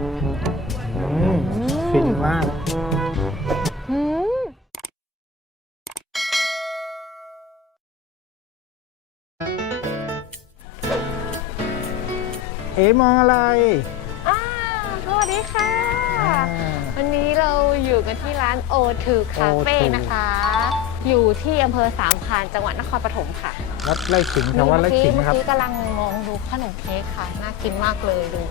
อืมฟินมากอืมเอ๋มองอะไร อ่าสวัสดีค่ะอ่าวันนี้เราอยู่กันที่ร้านโอทูคาเฟ่ O2 นะคะ อยู่ที่อำเภอสามพรานจังหวัดนครปฐมค่ะ วัดไร่ขิงแถววัดไร่เมื่อกี้ขิงเมื่อครับกี้กำลังมองดูขนมเค้กค่ะ น่ากินมากเลยดู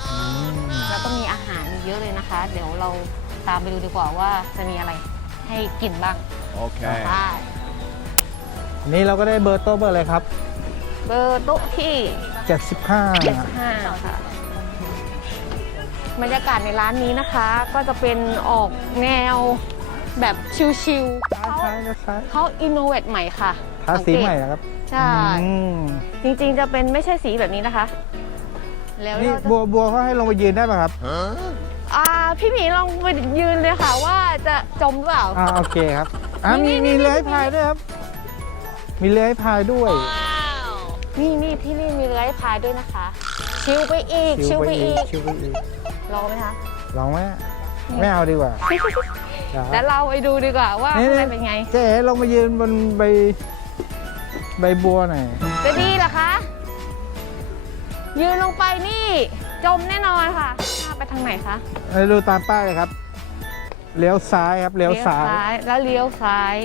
อืมแล้วก็มีอาหารเยอะเลยนะคะ เดี๋ยวเราตามไปดูดีกว่าว่าจะมีอะไรให้กินบ้าง Okay. ใช่อันนี้เราก็ได้เบอร์โต๊ะเบอร์อะไรครับ เบอร์โต๊ะที่ 75 75ค่ะ บรรยากาศในร้านนี้นะคะ ก็จะเป็นออกแนว แบบชิลซ้ายซ้ายซ้ายๆเขาอินโนเวทใหม่ค่ะทาสังสีเกตใหม่นะครับใช่ อืมจริงๆจะเป็นไม่ใช่สีแบบนี้นะคะ แล้วนี่เราจะบัวบัวเขาให้ลงไปยืนได้ป่ะครับอ่าพี่หมีลองไปยืนเลยค่ะว่าจะจมหรือเปล่า อ่าโอเคครับอ่ามีนี่มีนี่เลื้อยนี่พายด้วยครับ มีเลื้อยพายด้วย นี่นี่ที่นี่มีเลื้อยพายด้วยนะคะ ชิลไปอีก ชิลไปอีก ชิวไปอีกลองไหมคะลองไหมไม่เอาดีกว่า เดี๋ยวเราไปดูดีกว่าว่านี่ข้างในเป็นไงเจ๊ลงมายืนบนใบใบบัวหน่อยจะดีเหรอคะ ยืนลงไปนี่ จมแน่นอนค่ะพาไปทางไหนคะเอ้ยดูตามป้ายเลยครับ เลี้ยวซ้ายครับ เลี้ยวซ้าย แล้วเลี้ยวซ้าย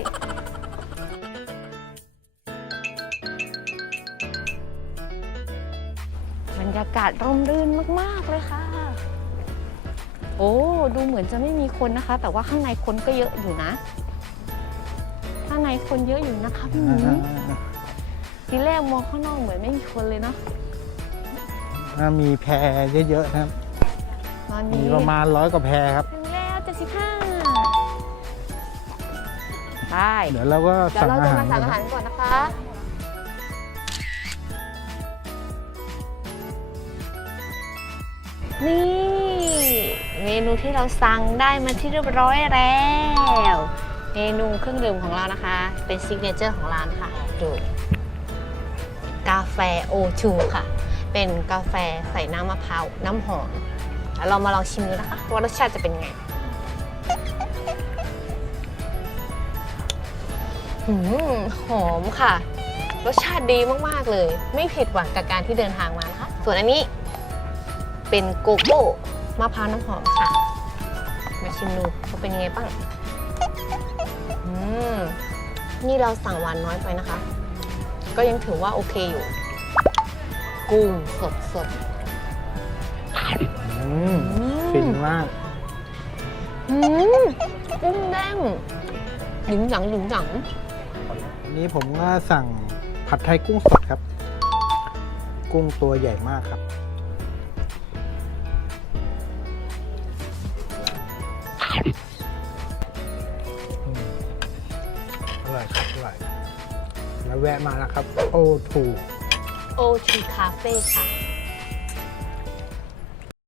บรรยากาศร่มรื่นมาก ๆ เลยค่ะ โอ้ ดูเหมือนจะไม่มีคนนะคะ แต่ว่าข้างในคนก็เยอะอยู่นะ ข้างในคนเยอะอยู่นะคะพี่หมีทีแรกมองข้างนอกเหมือนไม่มีคนเลยเนาะอ่ามีแพเยอะๆนะครับ ตอนมีนี้ประมาณร้อยกว่าแพครับ ถึงแล้ว75ได้เดี๋ยวเราก็เดี๋ยวสั่งเราอาจะหารมาสั่งอาหารก่อนนะคะ นี่ เมนูที่เราสั่งได้มาที่เรียบร้อยแล้ว เมนูเครื่องดื่มของเรานะคะ เป็นซิกเนเจอร์ของร้านค่ะ ดูกาแฟโอชูค่ะ เป็นกาแฟใส่น้ำมะพร้าวน้ำหอมแล้วเรามาลองชิมดูนะคะว่ารสชาติจะเป็นไงหืมหอมค่ะ รสชาติดีมาก ๆ เลย ไม่ผิดหวังกับการที่เดินทางมานะคะ ส่วนอันนี้เป็นโกโก้ มะพร้าวน้ำหอมค่ะ มาชิมดูว่าเป็นยังไงบ้างอืมนี่เราสั่งหวานน้อยไปนะคะ ก็ยังถือว่าโอเคอยู่ กุ้งสดสดอืมๆอืมฟินมากอืมกุ้งแดงหยุงหยังหยุงหยังอันนี้ผมก็สั่งผัดไทยกุ้งสดครับ กุ้งตัวใหญ่มากครับ อร่อยครับอร่อยแล้วแวะมาแล้วครับ โอทูโอทีคาเฟ่ค่ะ